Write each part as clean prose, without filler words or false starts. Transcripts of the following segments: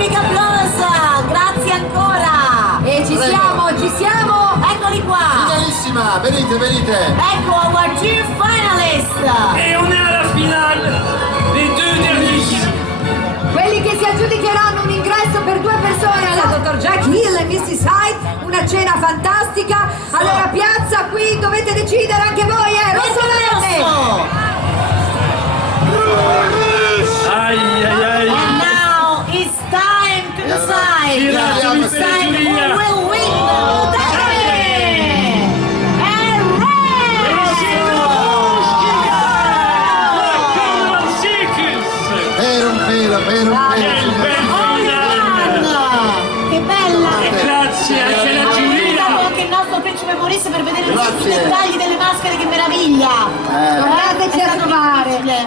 big applause, grazie ancora. E ci siamo. Eccoli qua. Finalissima, venite. Ecco our two finalists. Et on est à la finale des deux derniers. Quelli che si aggiudicheranno un ingresso per 2 persone alla Dr. Jack Hill e Mrs. Hyde, una cena fantastica. Allora piazza, qui dovete decidere anche voi, rosso o verde? Aïe, aïe, aïe. And now it's time to decide who will win the derby. And Per un pelo. che bella! Grazie anche la giuria. Anche il nostro principe Maurice per vedere tutti i Grazie. dettagli delle maschere, che meraviglia! Tornateci a trovare. E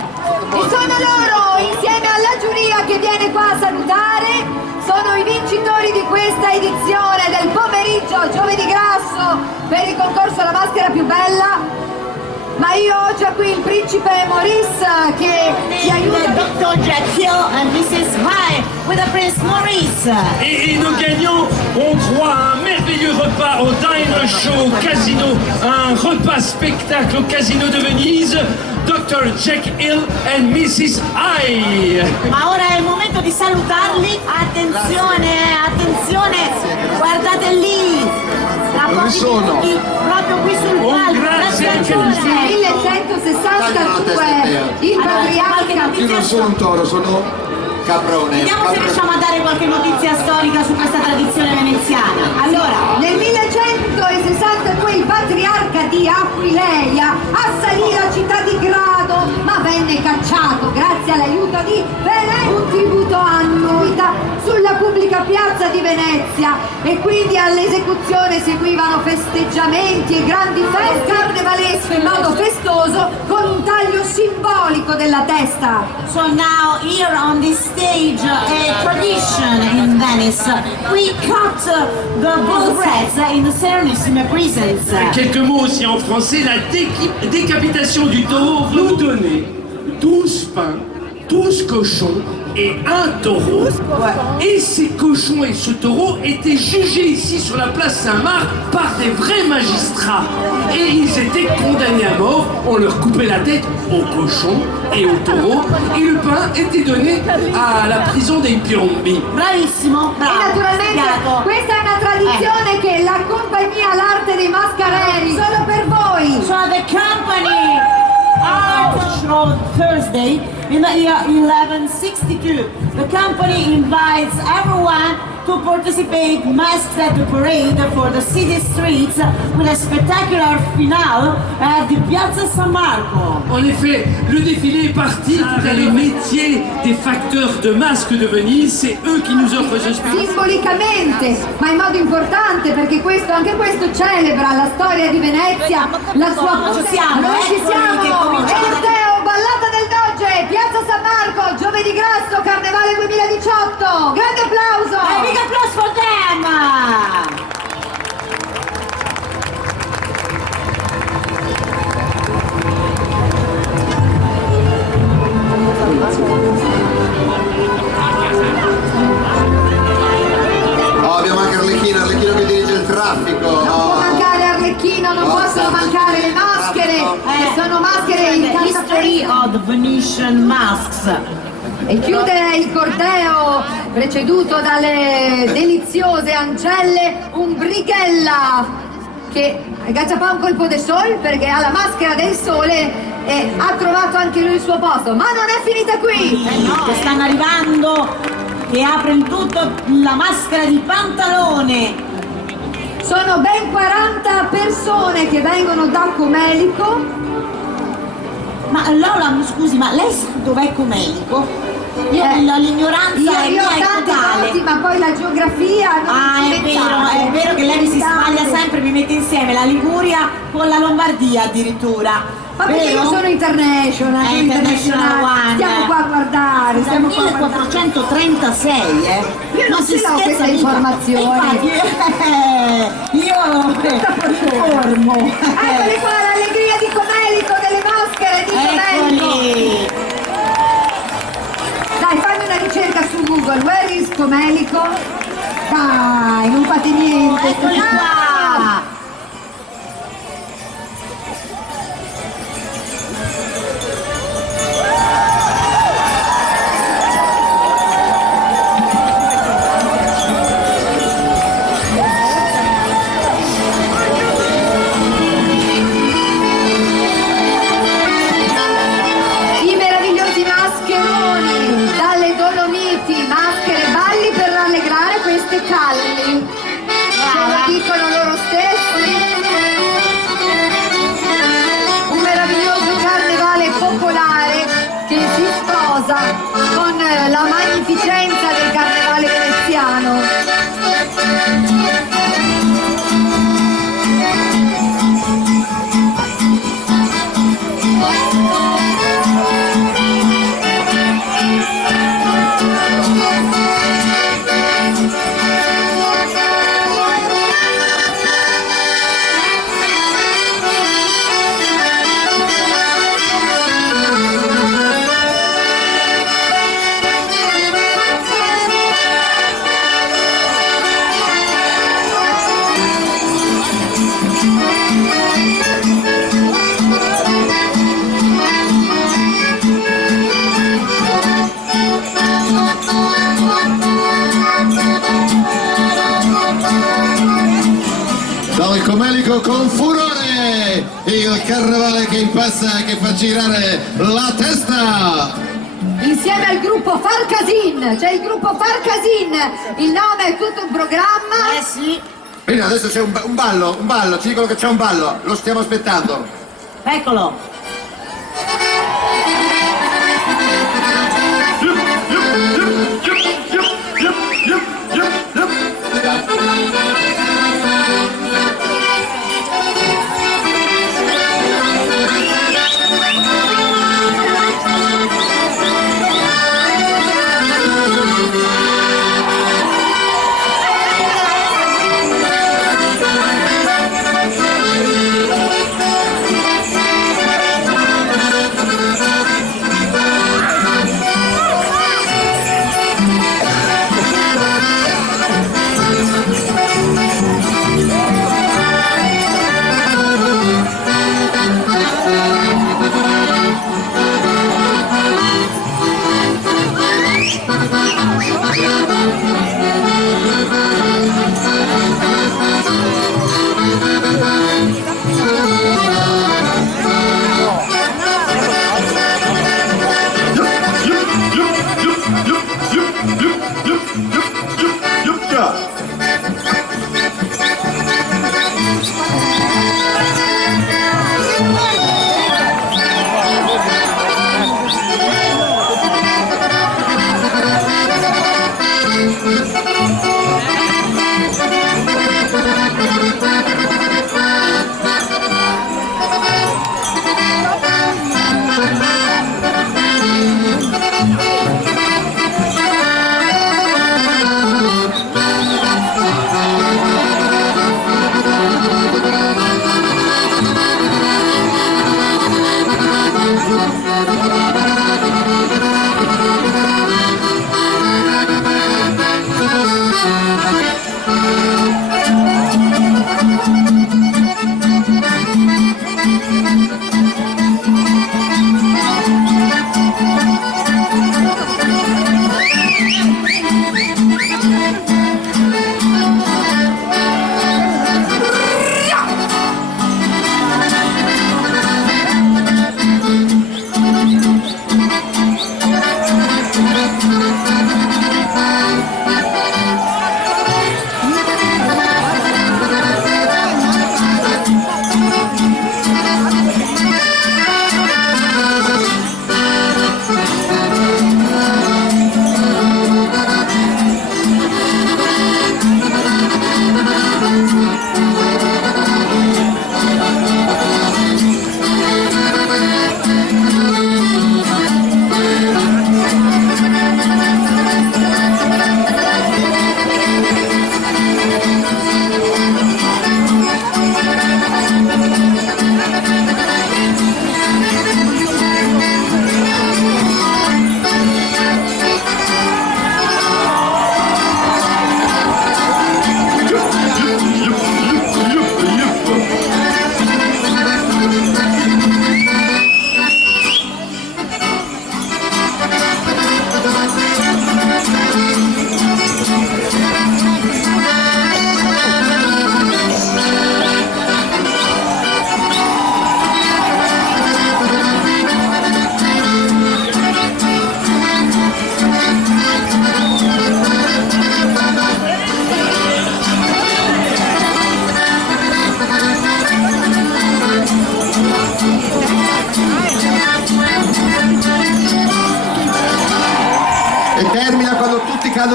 sono loro, insieme alla giuria che viene qua a salutare, sono i vincitori di questa edizione del pomeriggio Giovedì Grasso per il concorso alla maschera più bella. Ma io ho già qui il principe Maurice che ci aiuta. Dr. Jack Hill and Mrs. Hyde with the Prince Maurice. Et nos gagnants ont droit à un merveilleux repas au Diner Show Casino, un repas spectacle au Casino de Venise, Dr. Jack Hill and Mrs. Hyde. Ma ora è il momento di salutarli. Attenzione, guardate lì. Tra Dove pochi sono? minuti, proprio qui sul palco. grazie anche al 1162 il patriarca. Io non sono un toro, sono caprone. Vediamo se riusciamo a dare qualche notizia storica su questa tradizione veneziana. Allora, nel 1162 il patriarca di Aquileia assalì la città di Grado, ma venne cacciato grazie all'aiuto di Venezia, un tributo annuita sulla pubblica piazza di Venezia, e quindi all'esecuzione seguivano festeggiamenti e grandi feste carnevalesche in modo festoso con un taglio simbolico della testa. So now here on this stage, a tradition in Venice. We cut the bull heads in the Serenissime presence. Quelques mots aussi en français, la décapitation du taureau redonnait 12 pains, 12 cochons et un taureau. Et ces cochons et ce taureau étaient jugés ici sur la place Saint-Marc par des vrais magistrats. Et ils étaient condamnés à mort, on leur coupait la tête aux cochons et au taureau, et le pain était donné à la prison dei Piombi. Bravissimo, E bravo. naturalmente spiegato. questa è una tradizione che la compagnia L'Arte dei Mascarelli solo per voi. So the company art show Thursday in the year 1162. The company invites everyone to participate masked at the parade for the city streets with a spectacular finale at the Piazza San Marco. En effet, le défilé est parti vers les métiers des facteurs de masques de Venise. C'est eux qui nous offrent ce spectacle. Simbolicamente, ma in modo importante, perché anche questo celebra la storia di Venezia, la sua Ci siamo, Noi ci eccoli siamo! che cominciano E il da- Teo, ballata del Doge, Piazza San Marco, Giovedì Grasso, Carnevale 2018. Grande applauso! A big applause for them! Oh, abbiamo anche Arlecchino che dirige il traffico. Non può mancare Arlecchino, non possono mancare le maschere, che sono maschere in The history of the Venetian masks. E chiude il corteo preceduto dalle deliziose ancelle un brighella che agganciapa un colpo de sol perché ha la maschera del sole e ha trovato anche lui il suo posto, ma non è finita qui. No, stanno arrivando, e apre il tutto la maschera di Pantalone. Sono ben 40 persone che vengono da Comelico. Ma Lola, scusi, ma lei sa dov'è Comelico? Io l'ignoranza è Io mia ho e tanti totale. noti, ma poi la geografia non Ah, è vero che lei mi si sbaglia sempre, mi mette insieme la Liguria con la Lombardia addirittura. Ma perché io sono international, International One. Stiamo qua a guardare, Dal stiamo qua a guardare. 1436, Io non si ce l'ho scherza queste mica. informazioni. Infatti, io informo. Eccoli qua, l'allegria di Comelico, delle maschere di Comelico. Eccoli. Dai, fammi una ricerca su Google, where is Comelico? Dai, non fate niente. Eccoli qua! I meravigliosi mascheroni dalle Dolomiti, maschere balli per rallegrare queste calli. Ce lo dicono loro stessi. Un meraviglioso carnevale popolare che si sposa con la magnificenza del carnevale veneziano. Dal Comelico con furore il carnevale che impassa e che fa girare la testa. Insieme al gruppo Farcasin, c'è il gruppo Farcasin, il nome è tutto un programma. Eh sì, Bene, adesso c'è un ballo, ci dicono che c'è un ballo, lo stiamo aspettando. eccolo!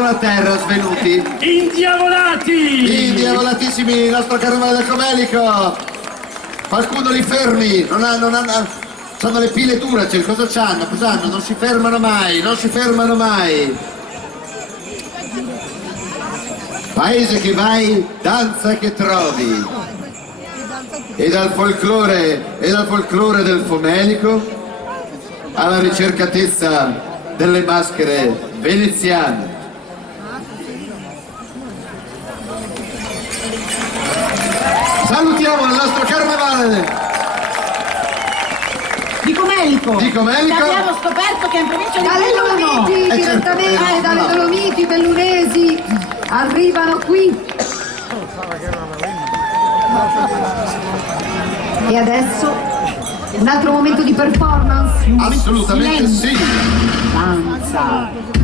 a terra svenuti. Indiavolati! Indiavolatissimi, il nostro carnevale del Comelico. Qualcuno li fermi, non hanno, hanno le pile Duracell, cosa c'hanno? Non si fermano mai, non si fermano mai. Paese che vai, danza che trovi. E dal folklore del Fomelico alla ricercatezza delle maschere veneziane. Salutiamo il nostro carnevale Di Comelico. Di Comelico. Che abbiamo scoperto che è in provincia di Dalle Belluno. Dolomiti, direttamente certo. dalle Dolomiti bellunesi, arrivano qui. E adesso un altro momento di performance. assolutamente sì. Danza.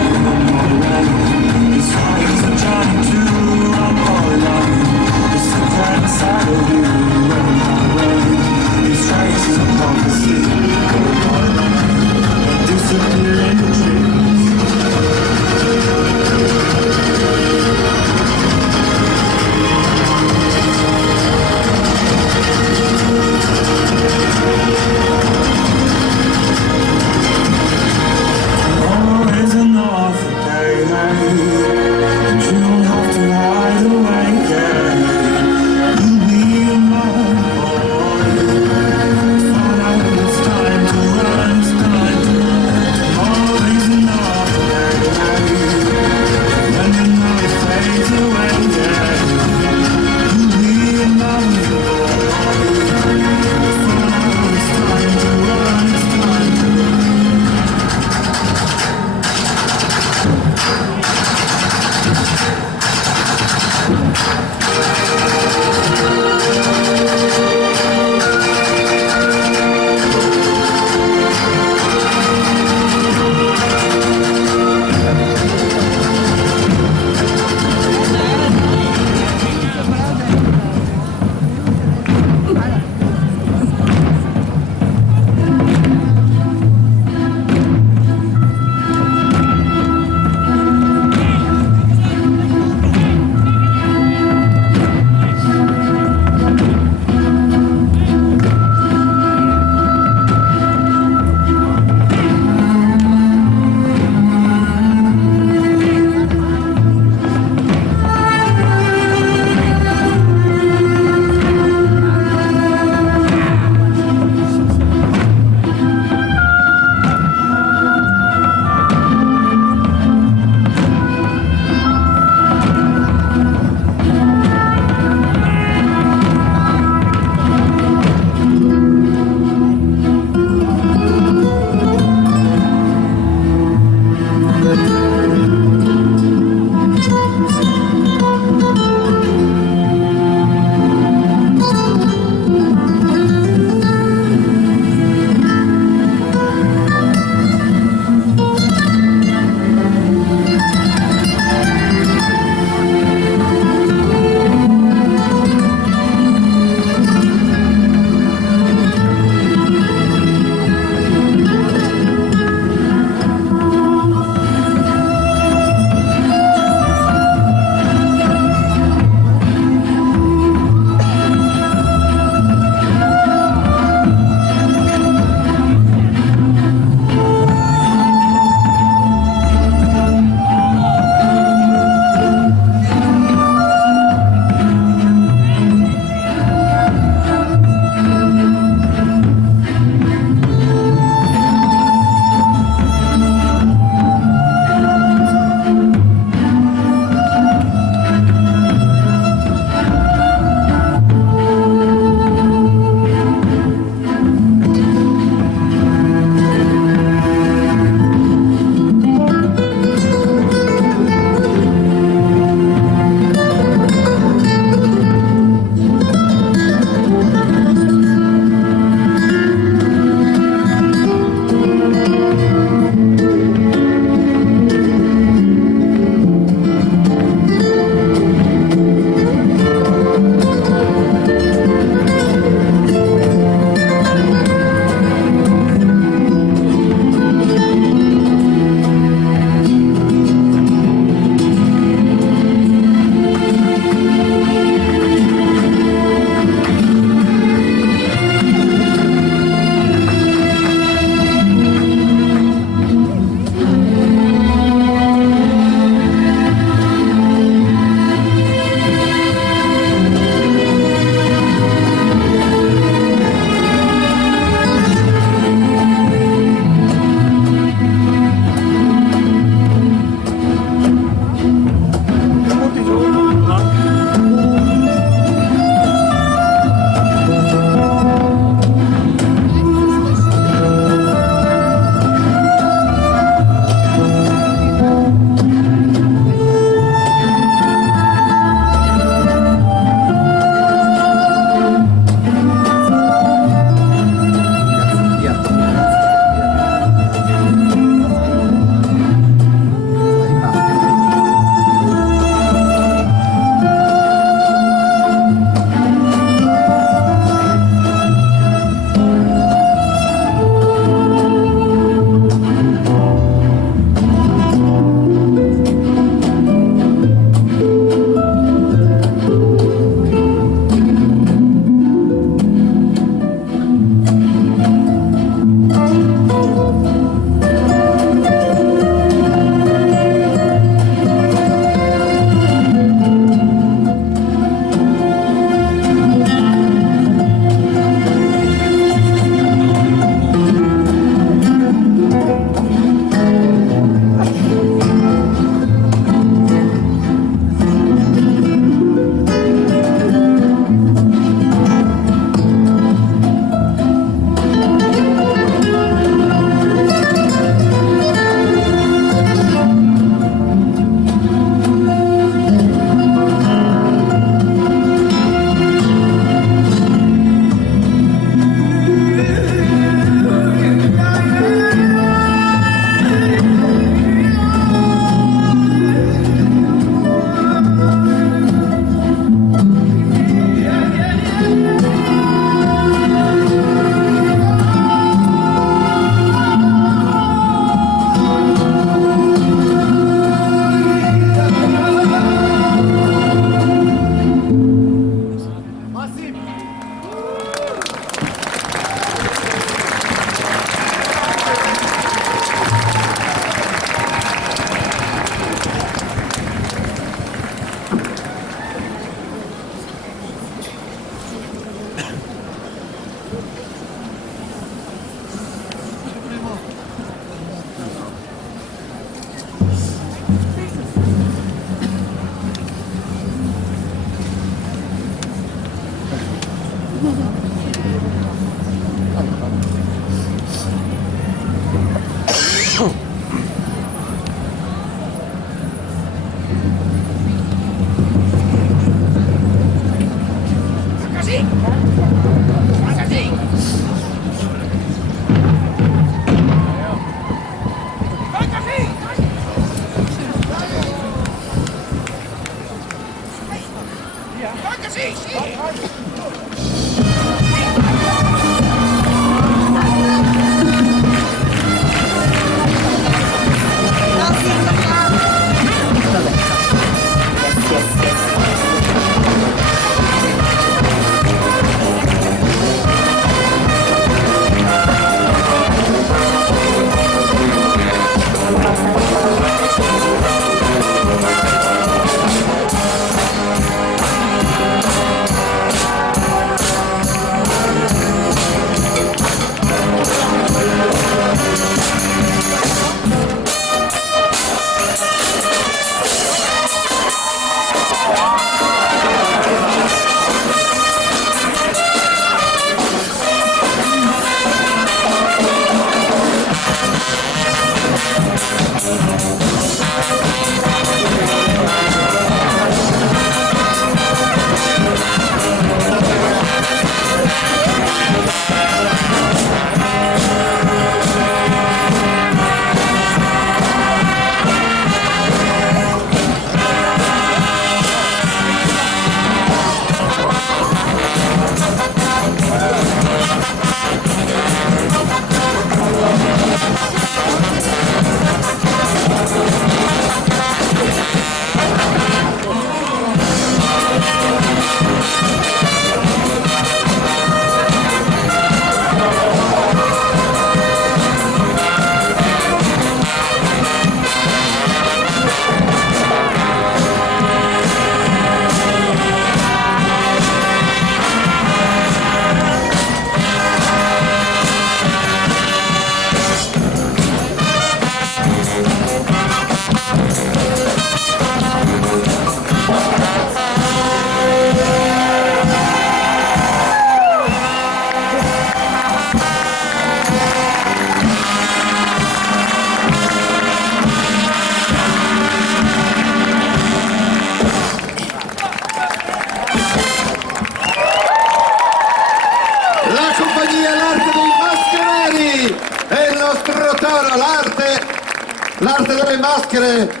l'arte delle maschere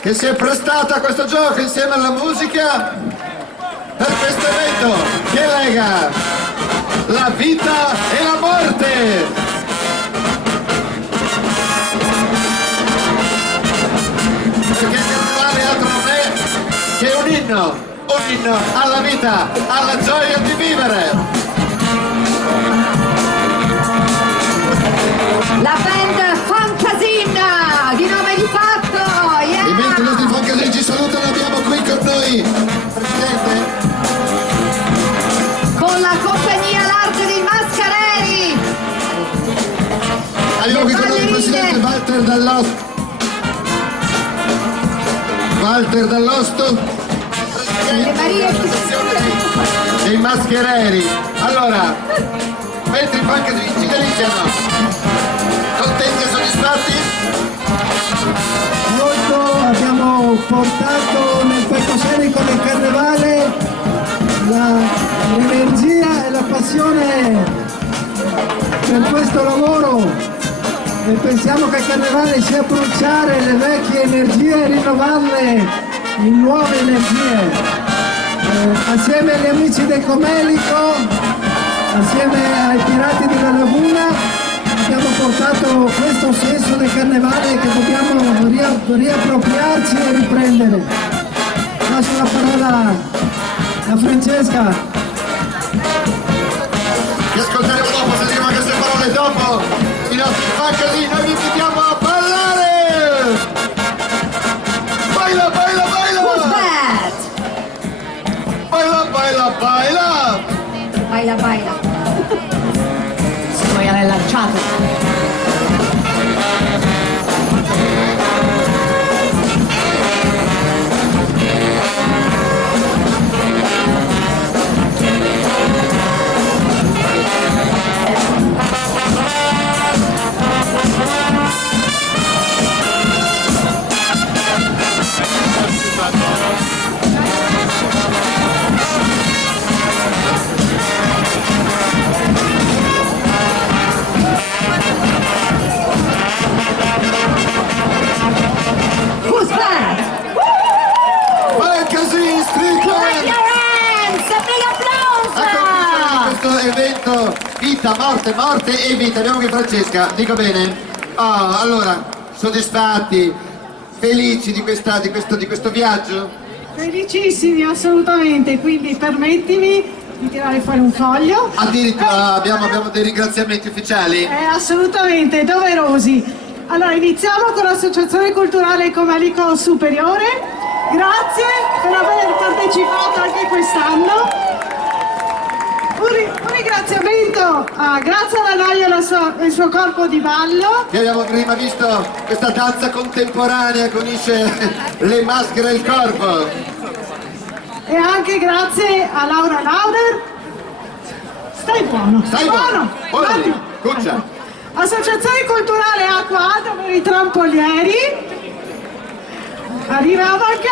che si è prestata a questo gioco insieme alla musica per questo evento che lega la vita e la morte. Perché il carnevale altro non è che un inno alla vita, alla gioia di vivere. La band Fancasin di nome di fatto, yeah! E mentre i nostri Fancasin ci salutano, abbiamo qui con noi Presidente con la compagnia L'Arte dei Mascareri. abbiamo qui con noi il Presidente Walter Dall'Osto, Le Marie dei Maschereri. Allora, mentre i Fancasin ci deliziano, contenti e soddisfatti? Molto, abbiamo portato nel palcoscenico del carnevale l'energia e la passione per questo lavoro e pensiamo che il carnevale sia bruciare le vecchie energie e rinnovarle in nuove energie. Assieme agli amici del Comelico, assieme ai pirati della Laguna, abbiamo portato questo senso del carnevale che dobbiamo riappropriarci e riprendere. Lascio la parola a Francesca. Che ascolteremo dopo, sentiremo queste parole dopo. I nostri Fancasin, noi vi invitiamo a ballare! Baila, baila, baila! Who's that? Baila, baila, baila! Baila, baila. Poi l'hai lanciato. questo evento vita, morte e vita. Abbiamo qui Francesca, dico bene? Oh, allora, soddisfatti, felici di questo viaggio? Felicissimi, assolutamente, quindi permettimi di tirare fuori un foglio. Addirittura abbiamo dei ringraziamenti ufficiali? Assolutamente, doverosi. Allora, iniziamo con l'Associazione Culturale Comelico Superiore. Grazie per aver partecipato anche quest'anno. Un ringraziamento a Grazia Lanaio e il suo corpo di ballo. Che abbiamo prima visto questa danza contemporanea che unisce le maschere e il corpo. E anche grazie a Laura Lauder. Stai buono. Stai buono. Buoni, cuccia. Associazione Culturale Acqua Alta per i trampolieri. Arriviamo anche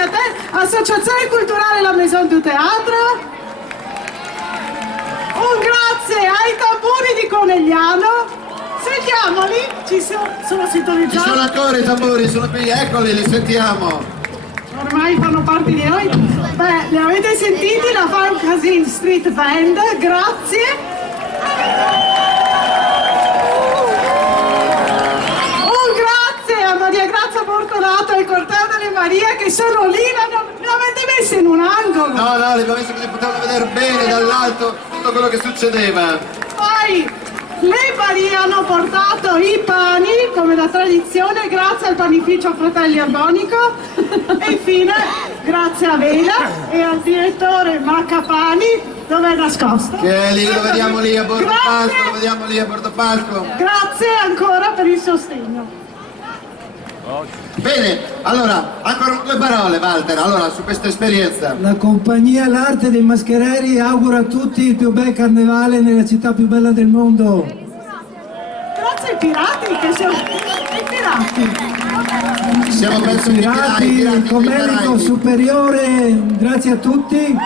a te. Associazione Culturale La Maison du Théâtre. Un grazie ai tamburi di Conegliano. Sentiamoli, sono Ci sintonizzati. sono ancora i tamburi, sono qui, eccoli, li sentiamo. Ormai fanno parte di noi. Beh, li avete sentiti, la Fantasin Street Band, grazie. Un grazie a Maria Grazia Bortolato e il Corteo delle Marie che sono lì, l'avete messa in un angolo. No, li abbiamo visto così potevano vedere bene dall'alto tutto quello che succedeva. Poi le Marie hanno portato i pani, come da tradizione, grazie al panificio Fratelli Albonico. E infine, grazie a Vela e al direttore Maccapani, dove è nascosto. Che è lì, lo vediamo lì a bordo Grazie. palco, lo vediamo lì a bordo palco. Grazie ancora per il sostegno. Bene, allora, ancora due parole, Walter, allora, su questa esperienza. La compagnia L'Arte dei Maschereri augura a tutti il più bel carnevale nella città più bella del mondo. Grazie ai pirati che sono i pirati. Siamo penso i Pirati, Comelico Superiore, grazie a tutti.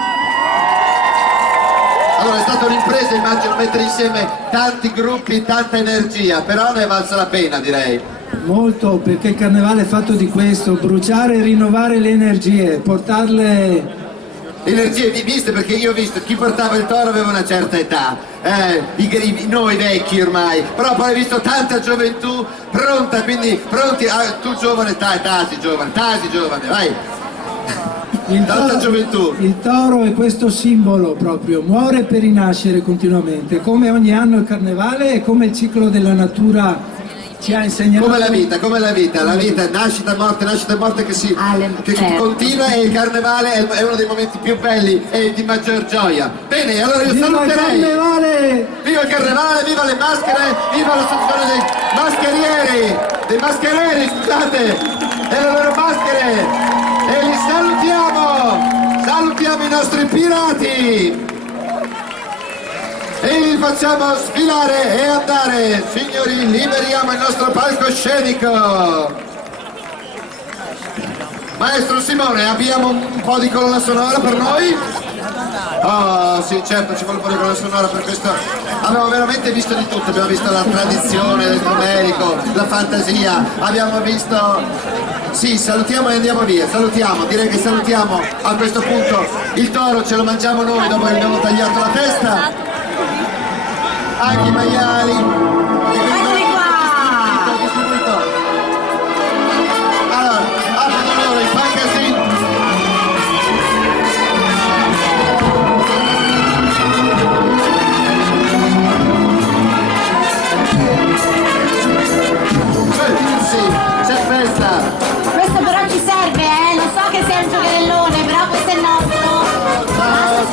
Allora, è stata un'impresa, immagino, mettere insieme tanti gruppi, tanta energia, però ne è valsa la pena, direi. Molto, perché il carnevale è fatto di questo, bruciare e rinnovare le energie, portarle... Energie viste, perché io ho visto chi portava il toro aveva una certa età, noi vecchi ormai, però poi ho visto tanta gioventù pronta, quindi pronti, tu giovane, Tasi giovane, vai, tanta gioventù. Il toro è questo simbolo proprio, muore per rinascere continuamente, come ogni anno il carnevale e come il ciclo della natura ci ha insegnato. Come la vita è nascita e morte che continua, e il carnevale è uno dei momenti più belli e di maggior gioia. Bene, allora io Viva il saluterei. carnevale! Viva il carnevale, viva le maschere, viva l'associazione dei maschereri, scusate, e le loro maschere. E li salutiamo i nostri pirati. E li facciamo sfilare e andare. Signori, liberiamo il nostro palcoscenico. Maestro Simone, abbiamo un po' di colonna sonora per noi? Oh sì, certo, ci vuole un po' di colonna sonora per questo. Abbiamo veramente visto di tutto, abbiamo visto la tradizione del Comelico, la fantasia, abbiamo visto... Sì, salutiamo e andiamo via, direi che salutiamo a questo punto il toro, ce lo mangiamo noi dopo che abbiamo tagliato la testa. Anche i maiali. Eccoli qua! Distribuito. Allora, apro di loro il Fantasin. Sì, c'è festa. Questo però ci serve, lo so che sei un giocherellone, però questo è il nostro.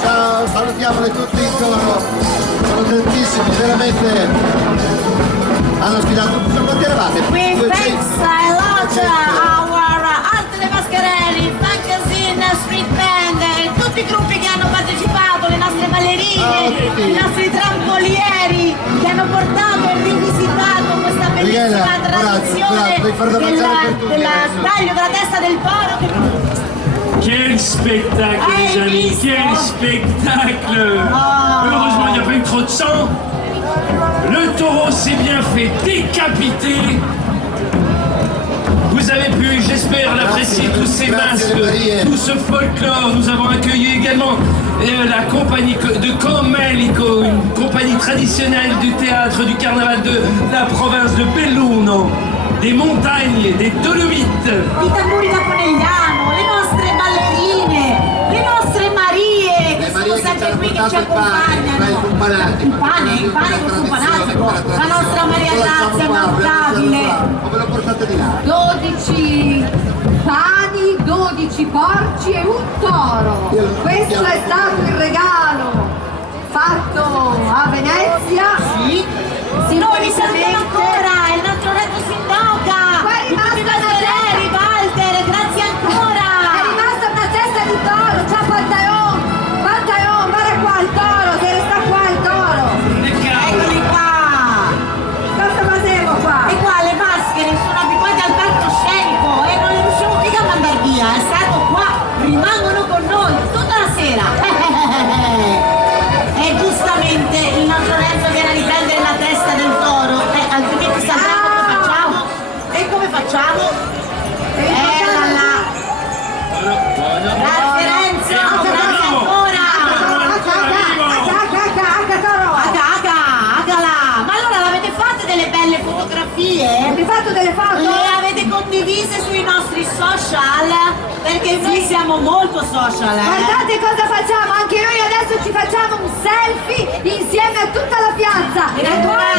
Ciao, salutiamole tutti intorno. Sono tantissimi, veramente hanno sfidato. Quanti eravate? We 200? thanks a lot our Arte dei Mascherelli, Fantasin Street Band e tutti i gruppi che hanno partecipato, le nostre ballerine, tutti. i nostri trampolieri che hanno portato e rivisitato questa bellissima Michela, tradizione devi far da mangiare per tutti del adesso. taglio della testa del toro. Quel spectacle, les amis, quel spectacle! Heureusement, il n'y a pas eu trop de sang. Le taureau s'est bien fait décapiter. Vous avez pu, j'espère, l'apprécier, tous ces Grazie, masques, Marie. tout ce folklore. Nous avons accueilli également la compagnie de Comelico, une compagnie traditionnelle du théâtre du carnaval de la province de Belluno, des montagnes, des Dolomites. I tamburi da Conegliano, le nostre ballerine, le nostre Marie che sono sempre qui che ci accompagnano. Il pane con panatico, la nostra Maria Grazia immancabile. Come lo portate di là? 12 pani, 12 porci e un toro. Questo è stato il regalo fatto a Venezia. Sì. Noi vi salutiamo ancora, il nostro retto Sindaca. Qua è rimasta una testa. Walter, grazie ancora. È rimasta una testa di toro. Ciao Pantaeon, Pantaeon, guarda qua il toro, che resta qua il toro. Eccoli qua. Cosa facevo qua? E qua le maschere sono abituate al palcoscenico e non le riusciamo mica a mandare via. È stato qua, rimangono con noi tutta la sera. E giustamente il nostro Renzo viene a riprendere la testa del toro, altrimenti sappiamo che facciamo. E come facciamo? Là là. Grazie Renzo, grazie ancora. Agala. Ma allora l'avete fatte delle belle fotografie? Hai fatto delle foto? Le avete condivise sui nostri social? Perché noi siamo molto social, Guardate cosa facciamo, anche noi adesso ci facciamo un selfie insieme a tutta la piazza. Mi raccomando,